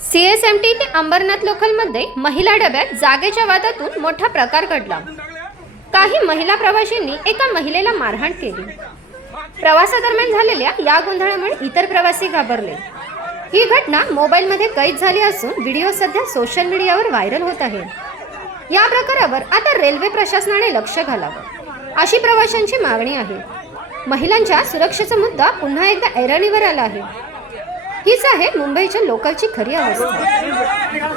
C S M ते अंबरनाथ लोकलमध्ये महिला डब्यात जागेच्या वादातून मोठा प्रकार घडला. काही महिला प्रवाशांनी एका महिलेला मारहाण केली. प्रवासादरम्यान झालेल्या या गोंधळामुळे इतर प्रवासी घाबरले. ही घटना मोबाईलमध्ये कैद झाली असून व्हिडिओ सध्या सोशल मीडियावर व्हायरल होत आहे. या प्रकारावर आता रेल्वे प्रशासनाने लक्ष घालावं अशी प्रवाशांची मागणी आहे. महिलांच्या सुरक्षेचा मुद्दा पुन्हा एकदा ऐरणीवर आला आहे. हीच आहे मुंबईच्या लोकलची खरी अवस्था